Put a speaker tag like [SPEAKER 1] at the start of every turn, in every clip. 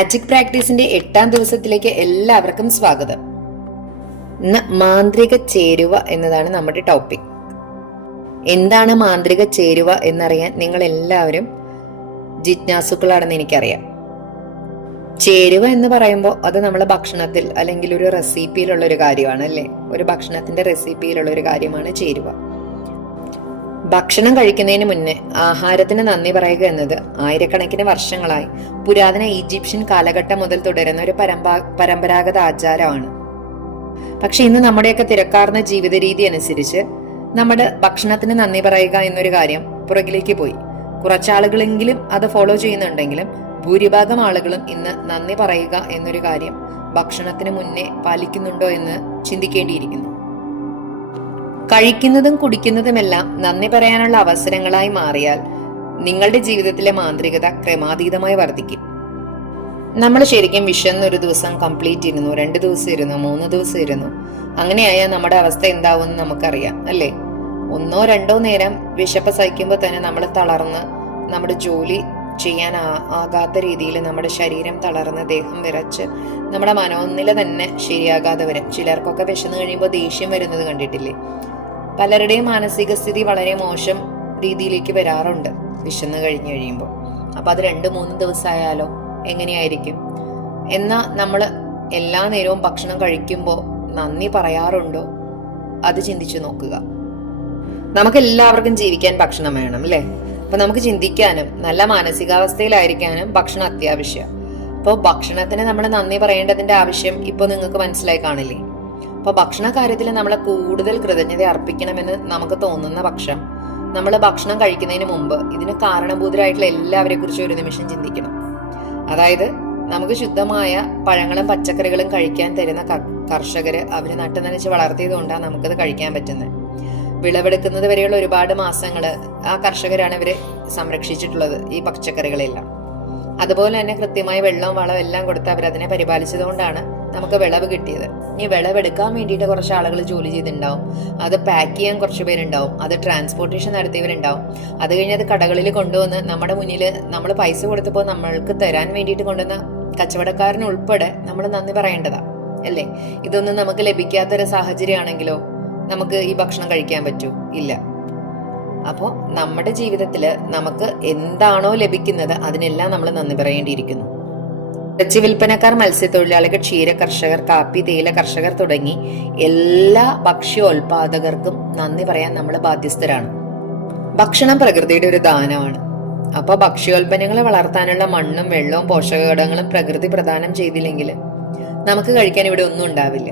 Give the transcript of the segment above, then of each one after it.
[SPEAKER 1] Magic പ്രാക്ടീസിന്റെ എട്ടാം ദിവസത്തിലേക്ക് എല്ലാവർക്കും സ്വാഗതം. ഇന്ന് മാന്ത്രിക ചേരുവ എന്നതാണ് നമ്മുടെ ടോപ്പിക് എന്താണ് മാന്ത്രിക ചേരുവ എന്നറിയാൻ നിങ്ങൾ എല്ലാവരും ജിജ്ഞാസുക്കളാണെന്ന് എനിക്കറിയാം. ചേരുവ എന്ന് പറയുമ്പോൾ അത് നമ്മളെ ഭക്ഷണത്തിൽ അല്ലെങ്കിൽ ഒരു റെസിപ്പിയിലുള്ള ഒരു കാര്യമാണ് അല്ലേ? ഒരു ഭക്ഷണത്തിന്റെ റെസിപ്പിയിലുള്ള ഒരു കാര്യമാണ് ചേരുവ. ഭക്ഷണം കഴിക്കുന്നതിന് മുന്നേ ആഹാരത്തിന് നന്ദി പറയുക എന്നത് ആയിരക്കണക്കിന് വർഷങ്ങളായി പുരാതന ഈജിപ്ഷ്യൻ കാലഘട്ടം മുതൽ തുടരുന്ന ഒരു പരമ്പാ പരമ്പരാഗത ആചാരമാണ്. പക്ഷെ ഇന്ന് നമ്മുടെയൊക്കെ തിരക്കാർന്ന ജീവിത രീതി അനുസരിച്ച് നമ്മുടെ ഭക്ഷണത്തിന് നന്ദി പറയുക എന്നൊരു കാര്യം പുറകിലേക്ക് പോയി. കുറച്ചാളുകളെങ്കിലും അത് ഫോളോ ചെയ്യുന്നുണ്ടെങ്കിലും ഭൂരിഭാഗം ആളുകളും ഇന്ന് നന്ദി പറയുക എന്നൊരു കാര്യം ഭക്ഷണത്തിന് മുന്നേ പാലിക്കുന്നുണ്ടോ എന്ന് ചിന്തിക്കേണ്ടിയിരിക്കുന്നു. കഴിക്കുന്നതും കുടിക്കുന്നതുമെല്ലാം നന്ദി പറയാനുള്ള അവസരങ്ങളായി മാറിയാൽ നിങ്ങളുടെ ജീവിതത്തിലെ മാന്ത്രികത ക്രമാതീതമായി വർദ്ധിക്കും. നമ്മൾ ശരിക്കും വിശന്ന് ഒരു ദിവസം കംപ്ലീറ്റ് ഇരുന്നു രണ്ട് ദിവസം ഇരുന്നു മൂന്ന് ദിവസം ഇരുന്നു. അങ്ങനെയായാൽ നമ്മുടെ അവസ്ഥ എന്താവുമെന്ന് നമുക്കറിയാം അല്ലേ? ഒന്നോ രണ്ടോ നേരം വിശപ്പ് സഹിക്കുമ്പോൾ തന്നെ നമ്മൾ തളർന്ന് നമ്മുടെ ജോലി ചെയ്യാൻ ആകാത്ത രീതിയിൽ നമ്മുടെ ശരീരം തളർന്ന് ദേഹം വിറച്ച് നമ്മുടെ മനോനില തന്നെ ശരിയാകാതെ വരും. ചിലർക്കൊക്കെ വിശന്ന് കഴിയുമ്പോൾ ദേഷ്യം വരുന്നത് കണ്ടിട്ടില്ലേ? പലരുടെയും മാനസിക സ്ഥിതി വളരെ മോശം രീതിയിലേക്ക് വരാറുണ്ട് വിശന്ന് കഴിഞ്ഞു കഴിയുമ്പോൾ. അപ്പൊ അത് രണ്ട് മൂന്ന് ദിവസമായാലോ? എങ്ങനെയായിരിക്കും? എന്നാ നമ്മൾ എല്ലാ നേരവും ഭക്ഷണം കഴിക്കുമ്പോൾ നന്ദി പറയാറുണ്ടോ? അത് ചിന്തിച്ചു നോക്കുക. നമുക്ക് എല്ലാവർക്കും ജീവിക്കാൻ ഭക്ഷണം വേണം അല്ലേ? അപ്പൊ നമുക്ക് ചിന്തിക്കാനും നല്ല മാനസികാവസ്ഥയിലായിരിക്കാനും ഭക്ഷണം അത്യാവശ്യം. അപ്പോൾ ഭക്ഷണത്തിന് നമ്മൾ നന്ദി പറയേണ്ടതിന്റെ ആവശ്യം ഇപ്പോൾ നിങ്ങൾക്ക് മനസ്സിലായി കാണില്ലേ? അപ്പോൾ ഭക്ഷണ കാര്യത്തിൽ നമ്മൾ കൂടുതൽ കൃതജ്ഞത അർപ്പിക്കണമെന്ന് നമുക്ക് തോന്നുന്ന പക്ഷം നമ്മൾ ഭക്ഷണം കഴിക്കുന്നതിന് മുമ്പ് ഇതിന് കാരണഭൂതരായിട്ടുള്ള എല്ലാവരെ കുറിച്ചും ഒരു നിമിഷം ചിന്തിക്കണം. അതായത് നമുക്ക് ശുദ്ധമായ പഴങ്ങളും പച്ചക്കറികളും കഴിക്കാൻ തരുന്ന കർഷകർ അവർ നട്ടു നനച്ച് വളർത്തിയത് കൊണ്ടാണ് നമുക്കത് കഴിക്കാൻ പറ്റുന്നത് വിളവെടുക്കുന്നത് വരെയുള്ള ഒരുപാട് മാസങ്ങൾ ആ കർഷകരാണ് ഇവരെ സംരക്ഷിച്ചിട്ടുള്ളത് ഈ പച്ചക്കറികളെല്ലാം. അതുപോലെ തന്നെ കൃത്യമായ വെള്ളവും വളവും എല്ലാം കൊടുത്ത് അവരതിനെ പരിപാലിച്ചത് കൊണ്ടാണ് നമുക്ക് വിളവ് കിട്ടിയത്. ഇനി വിളവെടുക്കാൻ വേണ്ടിയിട്ട് കുറച്ച് ആളുകൾ ജോലി ചെയ്തിട്ടുണ്ടാവും. അത് പാക്ക് ചെയ്യാൻ കുറച്ച് പേരുണ്ടാവും. അത് ട്രാൻസ്പോർട്ടേഷൻ നടത്തിയവരുണ്ടാവും. അത് കഴിഞ്ഞ് അത് കടകളിൽ കൊണ്ടുവന്ന് നമ്മുടെ മുന്നിൽ നമ്മൾ പൈസ കൊടുത്തപ്പോൾ നമ്മൾക്ക് തരാൻ വേണ്ടിയിട്ട് കൊണ്ടുവന്ന കച്ചവടക്കാരനുൾപ്പെടെ നമ്മൾ നന്ദി പറയേണ്ടതാ. അല്ലേ? ഇതൊന്നും നമുക്ക് ലഭിക്കാത്തൊരു സാഹചര്യമാണെങ്കിലോ നമുക്ക് ഈ ഭക്ഷണം കഴിക്കാൻ പറ്റൂ. ഇല്ല. അപ്പോൾ നമ്മുടെ ജീവിതത്തിൽ നമുക്ക് എന്താണോ ലഭിക്കുന്നത് അതിനെല്ലാം നമ്മൾ നന്ദി പറയേണ്ടിയിരിക്കുന്നു. ഇറച്ചി വിൽപ്പനക്കാർ മത്സ്യത്തൊഴിലാളികൾ ക്ഷീര കർഷകർ കാപ്പി തേയില കർഷകർ തുടങ്ങി എല്ലാ ഭക്ഷ്യോൽപാദകർക്കും നന്ദി പറയാൻ നമ്മൾ ബാധ്യസ്ഥരാണ്. ഭക്ഷണം പ്രകൃതിയുടെ ഒരു ദാനമാണ്. അപ്പോൾ ഭക്ഷ്യോൽപ്പന്നങ്ങൾ വളർത്താനുള്ള മണ്ണും വെള്ളവും പോഷകഘടകങ്ങളും പ്രകൃതി പ്രദാനം ചെയ്തില്ലെങ്കിൽ നമുക്ക് കഴിക്കാൻ ഇവിടെ ഒന്നും ഉണ്ടാവില്ല.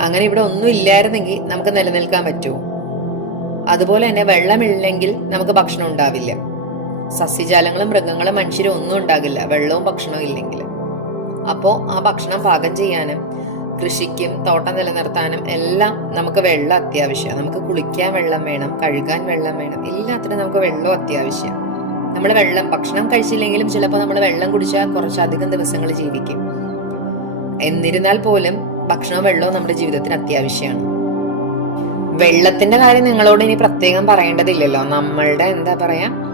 [SPEAKER 1] അങ്ങനെ ഇവിടെ ഒന്നും ഇല്ലായിരുന്നെങ്കിൽ നമുക്ക് നിലനിൽക്കാൻ പറ്റുമോ? അതുപോലെ തന്നെ വെള്ളമില്ലെങ്കിൽ നമുക്ക് ഭക്ഷണം ഉണ്ടാവില്ല. സസ്യജാലങ്ങളും മൃഗങ്ങളും മനുഷ്യരും ഒന്നും ഉണ്ടാകില്ല. വെള്ളവും ഭക്ഷണവും ഇല്ലെങ്കിൽ അപ്പോൾ ആ ഭക്ഷണം പാകം ചെയ്യാനും കൃഷിക്കും തോട്ടം നിലനിർത്താനും എല്ലാം നമുക്ക് വെള്ളം അത്യാവശ്യമാണ് നമുക്ക് കുളിക്കാൻ വെള്ളം വേണം കഴുകാൻ വെള്ളം വേണം. എല്ലാത്തിനും നമുക്ക് വെള്ളം അത്യാവശ്യം. നമ്മൾ വെള്ളം ഭക്ഷണം കഴിച്ചില്ലെങ്കിലും ചിലപ്പോൾ നമ്മൾ വെള്ളം കുടിച്ചാൽ കുറച്ചധികം ദിവസങ്ങൾ ജീവിക്കും. എന്നിരുന്നാൽ പോലും ഭക്ഷണവും വെള്ളവും നമ്മുടെ ജീവിതത്തിന് അത്യാവശ്യമാണ് വെള്ളത്തിന്റെ കാര്യം നിങ്ങളോട് ഇനി പ്രത്യേകം പറയേണ്ടതില്ലല്ലോ. നമ്മളുടെ എന്താ പറയാ?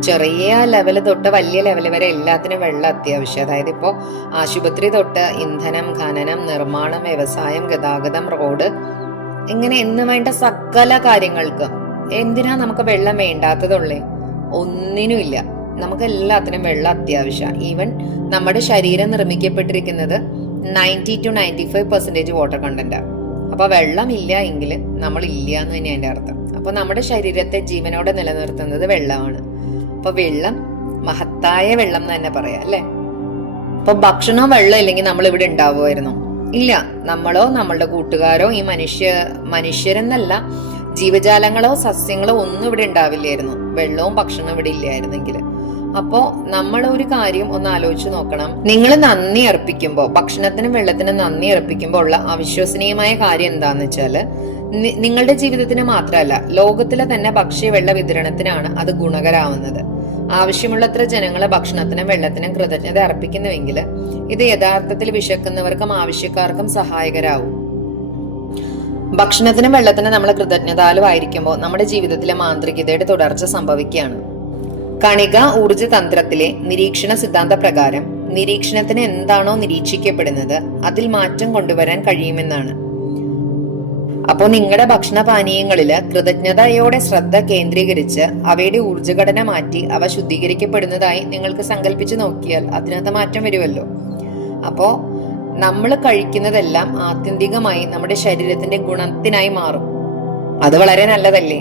[SPEAKER 1] ചെറിയ ലെവൽ തൊട്ട് വലിയ ലെവൽ വരെ എല്ലാത്തിനും വെള്ളം അത്യാവശ്യം. അതായത് ഇപ്പോൾ ആശുപത്രി തൊട്ട് ഇന്ധനം ഖനനം നിർമ്മാണം വ്യവസായം ഗതാഗതം റോഡ് ഇങ്ങനെ എന്ന് വേണ്ട സകല കാര്യങ്ങൾക്കും എന്തിനാ നമുക്ക് വെള്ളം വേണ്ടാത്തതുള്ളേ? ഒന്നിനുമില്ല. നമുക്ക് എല്ലാത്തിനും വെള്ളം അത്യാവശ്യമാണ് ഈവൻ നമ്മുടെ ശരീരം നിർമ്മിക്കപ്പെട്ടിരിക്കുന്നത് ninety two ninety five percentage water കണ്ടന്റാണ് അപ്പൊ വെള്ളം ഇല്ല എങ്കിൽ ഇല്ല എന്ന് തന്നെയാണ് എന്റെ അർത്ഥം. അപ്പൊ നമ്മുടെ ശരീരത്തെ ജീവനോടെ നിലനിർത്തുന്നത് വെള്ളമാണ്. അപ്പൊ വെള്ളം മഹത്തായ വെള്ളം എന്ന് തന്നെ പറയാം അല്ലേ? അപ്പൊ ഭക്ഷണവും വെള്ളം ഇല്ലെങ്കിൽ നമ്മൾ ഇവിടെ ഉണ്ടാവുമായിരുന്നു? ഇല്ല. നമ്മളോ നമ്മളുടെ കൂട്ടുകാരോ ഈ മനുഷ്യ മനുഷ്യരെന്നല്ല ജീവജാലങ്ങളോ സസ്യങ്ങളോ ഒന്നും ഇവിടെ ഉണ്ടാവില്ലായിരുന്നു. വെള്ളവും ഭക്ഷണവും ഇവിടെ ഇല്ലായിരുന്നെങ്കിൽ. അപ്പോ നമ്മൾ ഒരു കാര്യം ഒന്ന് ആലോചിച്ച് നോക്കണം. നിങ്ങൾ നന്ദി അർപ്പിക്കുമ്പോൾ ഭക്ഷണത്തിനും വെള്ളത്തിനും നന്ദി അർപ്പിക്കുമ്പോൾ ഉള്ള അവിശ്വസനീയമായ കാര്യം എന്താന്ന് വെച്ചാൽ നിങ്ങളുടെ ജീവിതത്തിന് മാത്രമല്ല ലോകത്തിലെ തന്നെ ഭക്ഷ്യ വെള്ള വിതരണത്തിനാണ് അത് ഗുണകരാവുന്നത്. ആവശ്യമുള്ളത്ര ജനങ്ങളെ ഭക്ഷണത്തിനും വെള്ളത്തിനും കൃതജ്ഞത അർപ്പിക്കുന്നുവെങ്കിൽ ഇത് യഥാർത്ഥത്തിൽ വിശക്കുന്നവർക്കും ആവശ്യക്കാർക്കും സഹായകരാവും. ഭക്ഷണത്തിനും വെള്ളത്തിനും നമ്മൾ കൃതജ്ഞതാലുവായിരിക്കുമ്പോൾ നമ്മുടെ ജീവിതത്തിലെ മാന്ത്രികതയുടെ തുടർച്ച സംഭവിക്കുകയാണ്. കണിക ഊർജ തന്ത്രത്തിലെ നിരീക്ഷണ സിദ്ധാന്ത പ്രകാരം നിരീക്ഷണത്തിന് എന്താണോ നിരീക്ഷിക്കപ്പെടുന്നത് അതിൽ മാറ്റം കൊണ്ടുവരാൻ കഴിയുമെന്നാണ്. അപ്പോൾ നിങ്ങളുടെ ഭക്ഷണ പാനീയങ്ങളിൽ കൃതജ്ഞതയോടെ ശ്രദ്ധ കേന്ദ്രീകരിച്ച് അവയുടെ ഊർജഘടന മാറ്റി അവ ശുദ്ധീകരിക്കപ്പെടുന്നതായി നിങ്ങൾക്ക് സങ്കല്പിച്ചു നോക്കിയാൽ അതിനകത്ത് മാറ്റം വരുമല്ലോ. അപ്പോൾ നമ്മൾ കഴിക്കുന്നതെല്ലാം ആത്യന്തികമായി നമ്മുടെ ശരീരത്തിന്റെ ഗുണത്തിനായി മാറും. അത് വളരെ നല്ലതല്ലേ?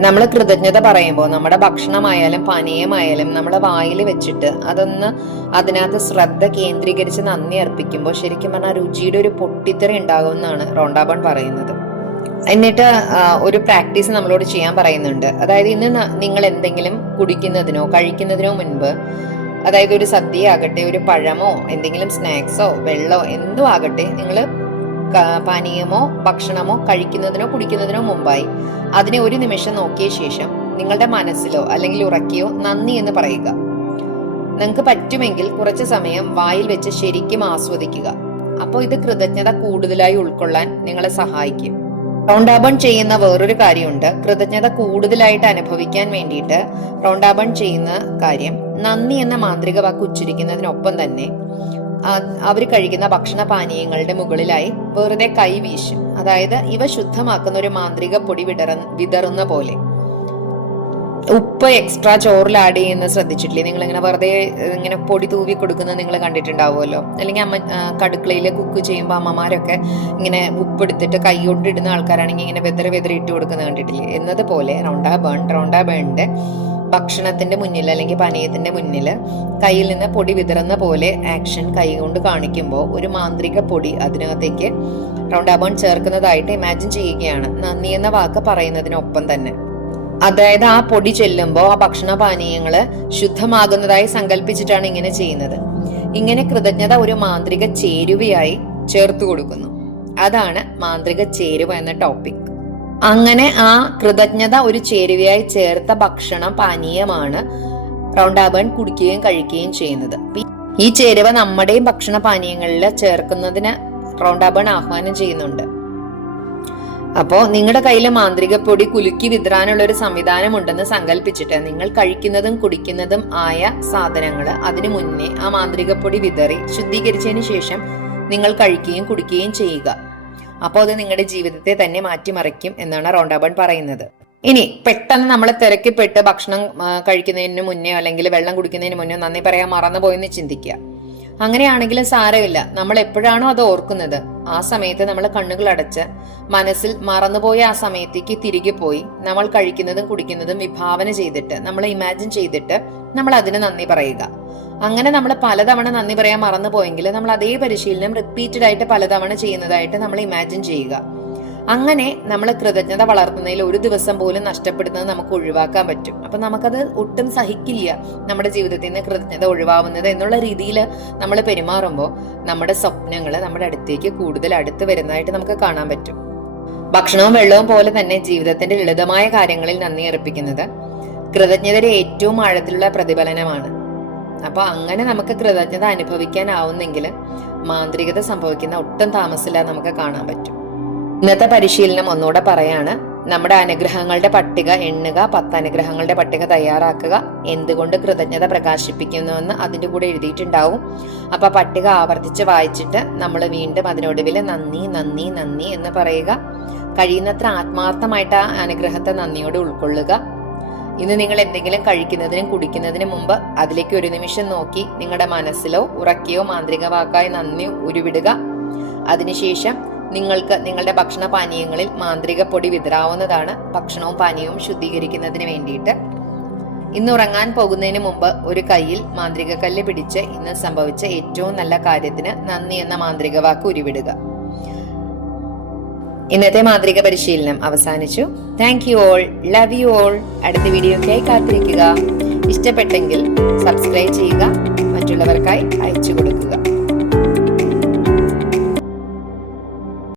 [SPEAKER 1] നമ്മൾ കൃതജ്ഞത പറയുമ്പോൾ നമ്മുടെ ഭക്ഷണമായാലും പാനീയമായാലും നമ്മളെ വായിൽ വെച്ചിട്ട് അതൊന്ന് അതിനകത്ത് ശ്രദ്ധ കേന്ദ്രീകരിച്ച് നന്ദി അർപ്പിക്കുമ്പോൾ ശരിക്കും പറഞ്ഞാൽ രുചിയുടെ ഒരു പൊട്ടിത്തെറി ഉണ്ടാകുമെന്നാണ് റോണ്ടാബൺ പറയുന്നത്. എന്നിട്ട് ഒരു പ്രാക്ടീസ് നമ്മളോട് ചെയ്യാൻ പറയുന്നുണ്ട്. അതായത് ഇന്ന് നിങ്ങൾ എന്തെങ്കിലും കുടിക്കുന്നതിനോ കഴിക്കുന്നതിനോ മുൻപ് അതായത് ഒരു സദ്യ ആകട്ടെ ഒരു പഴമോ എന്തെങ്കിലും സ്നാക്സോ വെള്ളമോ എന്തോ ആകട്ടെ നിങ്ങൾ പാനീയമോ ഭക്ഷണമോ കഴിക്കുന്നതിനോ കുടിക്കുന്നതിനോ മുമ്പായി അതിനെ ഒരു നിമിഷം നോക്കിയ ശേഷം നിങ്ങളുടെ മനസ്സിലോ അല്ലെങ്കിൽ ഉറക്കിയോ നന്ദി എന്ന് പറയുക. നിങ്ങൾക്ക് പറ്റുമെങ്കിൽ കുറച്ച് സമയം വായിൽ വെച്ച് ശരിക്കും ആസ്വദിക്കുക. അപ്പോൾ ഇത് കൃതജ്ഞത കൂടുതലായി ഉൾക്കൊള്ളാൻ നിങ്ങളെ സഹായിക്കും. റൗണ്ടാബൺ ചെയ്യുന്ന വേറൊരു കാര്യമുണ്ട്. കൃതജ്ഞത കൂടുതലായിട്ട് അനുഭവിക്കാൻ വേണ്ടിയിട്ട് റൗണ്ടാബൺ ചെയ്യുന്ന കാര്യം. നന്ദി എന്ന മാന്ത്രിക വാക്ക് ഉച്ചരിക്കുന്നതിനൊപ്പം തന്നെ അവർ കഴിക്കുന്ന ഭക്ഷണ പാനീയങ്ങളുടെ മുകളിലായി വെറുതെ കൈ വീശും. അതായത് ഇവ ശുദ്ധമാക്കുന്ന ഒരു മാന്ത്രിക പൊടി വിടറ വിതറുന്ന പോലെ. ഉപ്പ് എക്സ്ട്രാ ചോറിൽ ആഡ് ചെയ്യുന്ന ശ്രദ്ധിച്ചിട്ടില്ലേ? നിങ്ങൾ ഇങ്ങനെ വെറുതെ ഇങ്ങനെ പൊടി തൂവി കൊടുക്കുന്നത് നിങ്ങൾ കണ്ടിട്ടുണ്ടാവുമല്ലോ? അല്ലെങ്കിൽ അമ്മ കടുക്കളയിൽ കുക്ക് ചെയ്യുമ്പോൾ അമ്മമാരൊക്കെ ഇങ്ങനെ ഉപ്പ് എടുത്തിട്ട് കൈ ഇടുന്ന ആൾക്കാരാണെങ്കിൽ ഇങ്ങനെ വെതറി വെതറി ഇട്ട് കൊടുക്കുന്നത് കണ്ടിട്ടില്ലേ? എന്നതുപോലെ റൗണ്ടാ ബേൺ റൗണ്ടാ ബേണിന്റെ ഭക്ഷണത്തിന്റെ മുന്നിൽ അല്ലെങ്കിൽ പനീയത്തിന്റെ മുന്നിൽ കയ്യിൽ നിന്ന് പൊടി വിതറുന്ന പോലെ ആക്ഷൻ കൈ കൊണ്ട് കാണിക്കുമ്പോൾ ഒരു മാന്ത്രിക പൊടി അതിനകത്തേക്ക് റൗണ്ടാബേൺ ചേർക്കുന്നതായിട്ട് ഇമാജിൻ ചെയ്യുകയാണ്. നന്ദി എന്ന വാക്ക് പറയുന്നതിനൊപ്പം തന്നെ. അതായത് ആ പൊടി ചെല്ലുമ്പോൾ ആ ഭക്ഷണ പാനീയങ്ങൾ ശുദ്ധമാകുന്നതായി സങ്കല്പിച്ചിട്ടാണ് ഇങ്ങനെ ചെയ്യുന്നത്. ഇങ്ങനെ കൃതജ്ഞത ഒരു മാന്ത്രിക ചേരുവയായി ചേർത്ത് കൊടുക്കുന്നു. അതാണ് മാന്ത്രിക ചേരുവ എന്ന ടോപ്പിക് അങ്ങനെ ആ കൃതജ്ഞത ഒരു ചേരുവയായി ചേർത്ത ഭക്ഷണ പാനീയമാണ് റൗണ്ടാബേൺ കുടിക്കുകയും കഴിക്കുകയും ചെയ്യുന്നത്. ഈ ചേരുവ നമ്മുടെയും ഭക്ഷണ പാനീയങ്ങളിൽ ചേർക്കുന്നതിന് റൗണ്ടാബേൺ ആഹ്വാനം ചെയ്യുന്നുണ്ട്. അപ്പോ നിങ്ങളുടെ കയ്യിൽ മാന്ത്രിക പൊടി കുലുക്കി വിതറാനുള്ള ഒരു സംവിധാനം ഉണ്ടെന്ന് സങ്കല്പിച്ചിട്ട് നിങ്ങൾ കഴിക്കുന്നതും കുടിക്കുന്നതും ആയ സാധനങ്ങൾ അതിനു മുന്നേ ആ മാന്ത്രിക പൊടി വിതറി ശുദ്ധീകരിച്ചതിന് ശേഷം നിങ്ങൾ കഴിക്കുകയും കുടിക്കുകയും ചെയ്യുക. അപ്പോൾ അത് നിങ്ങളുടെ ജീവിതത്തെ തന്നെ മാറ്റിമറിക്കും എന്നാണ് റോണ്ടാബൺ പറയുന്നത്. ഇനി പെട്ടെന്ന് നമ്മൾ തിരക്കിപ്പെട്ട് ഭക്ഷണം കഴിക്കുന്നതിന് മുന്നേ അല്ലെങ്കിൽ വെള്ളം കുടിക്കുന്നതിന് മുന്നേ നന്ദി പറയാൻ മറന്നുപോയെന്ന് ചിന്തിക്കുക. അങ്ങനെയാണെങ്കിലും സാരമില്ല. നമ്മൾ എപ്പോഴാണോ അത് ഓർക്കുന്നത്? ആ സമയത്ത് നമ്മൾ കണ്ണുകൾ അടച്ച് മനസ്സിൽ മറന്നുപോയ ആ സമയത്തേക്ക് തിരികെ പോയി നമ്മൾ കഴിക്കുന്നതും കുടിക്കുന്നതും വിഭാവന ചെയ്തിട്ട് നമ്മൾ ഇമാജിൻ ചെയ്തിട്ട് നമ്മൾ അതിന് നന്ദി പറയുക. അങ്ങനെ നമ്മൾ പലതവണ നന്ദി പറയാൻ മറന്നുപോയെങ്കിൽ നമ്മൾ അതേ പരിശീലനം റിപ്പീറ്റഡ് ആയിട്ട് പലതവണ ചെയ്യുന്നതായിട്ട് നമ്മൾ ഇമാജിൻ ചെയ്യുക. അങ്ങനെ നമ്മൾ കൃതജ്ഞത വളർത്തുന്നതിൽ ഒരു ദിവസം പോലും നഷ്ടപ്പെടുന്നത് നമുക്ക് ഒഴിവാക്കാൻ പറ്റും. അപ്പൊ നമുക്കത് ഒട്ടും സഹിക്കില്ല നമ്മുടെ ജീവിതത്തിൽ നിന്ന് കൃതജ്ഞത ഒഴിവാവുന്നത് എന്നുള്ള രീതിയിൽ നമ്മൾ പെരുമാറുമ്പോൾ നമ്മുടെ സ്വപ്നങ്ങൾ നമ്മുടെ അടുത്തേക്ക് കൂടുതൽ അടുത്ത് വരുന്നതായിട്ട് നമുക്ക് കാണാൻ പറ്റും. ഭക്ഷണവും വെള്ളവും പോലെ തന്നെ ജീവിതത്തിന്റെ ലളിതമായ കാര്യങ്ങളിൽ നന്ദി അർപ്പിക്കുന്നത് കൃതജ്ഞതയുടെ ഏറ്റവും ആഴത്തിലുള്ള പ്രതിഫലനമാണ്. അപ്പൊ അങ്ങനെ നമുക്ക് കൃതജ്ഞത അനുഭവിക്കാനാവുന്നെങ്കിൽ മാന്ത്രികത സംഭവിക്കുന്ന ഒട്ടും താമസില്ല നമുക്ക് കാണാൻ പറ്റും. ഇന്നത്തെ പരിശീലനം ഒന്നുകൂടെ പറയാണ്. നമ്മുടെ അനുഗ്രഹങ്ങളുടെ പട്ടിക എണ്ണുക പത്ത് അനുഗ്രഹങ്ങളുടെ പട്ടിക തയ്യാറാക്കുക എന്തുകൊണ്ട് കൃതജ്ഞത പ്രകാശിപ്പിക്കുന്നുവെന്ന് അതിന്റെ കൂടെ എഴുതിയിട്ടുണ്ടാവും. അപ്പൊ പട്ടിക ആവർത്തിച്ച് വായിച്ചിട്ട് നമ്മൾ വീണ്ടും അതിനൊടുവിൽ നന്ദി നന്ദി നന്ദി എന്ന് പറയുക. കഴിയുന്നത്ര ആത്മാർത്ഥമായിട്ട് ആ അനുഗ്രഹത്തെ നന്ദിയോടെ ഉൾക്കൊള്ളുക. ഇന്ന് നിങ്ങൾ എന്തെങ്കിലും കഴിക്കുന്നതിനും കുടിക്കുന്നതിനും മുമ്പ് അതിലേക്ക് ഒരു നിമിഷം നോക്കി നിങ്ങളുടെ മനസ്സിലോ ഉറക്കിയോ മാന്ത്രിക വാക്കായി നന്ദി ഉരുവിടുക. അതിനുശേഷം നിങ്ങൾക്ക് നിങ്ങളുടെ ഭക്ഷണ പാനീയങ്ങളിൽ മാന്ത്രിക പൊടി വിതറാവുന്നതാണ്. ഭക്ഷണവും പാനീയവും ശുദ്ധീകരിക്കുന്നതിന് വേണ്ടിയിട്ട്. ഇന്ന് ഉറങ്ങാൻ പോകുന്നതിന് മുമ്പ് ഒരു കയ്യിൽ മാന്ത്രിക കല്ല് പിടിച്ച് ഇന്ന് സംഭവിച്ച ഏറ്റവും നല്ല കാര്യത്തിന് നന്ദി എന്ന മാന്ത്രിക വാക്ക് ഉരുവിടുക. ഇന്നത്തെ മാന്ത്രിക പരിശീലനം അവസാനിച്ചു. Thank you all love you all അടുത്ത വീഡിയോയ്ക്കായി കാത്തിരിക്കുക. ഇഷ്ടപ്പെട്ടെങ്കിൽ സബ്സ്ക്രൈബ് ചെയ്യുക. മറ്റുള്ളവർക്കായി അയച്ചു കൊടുക്കുക.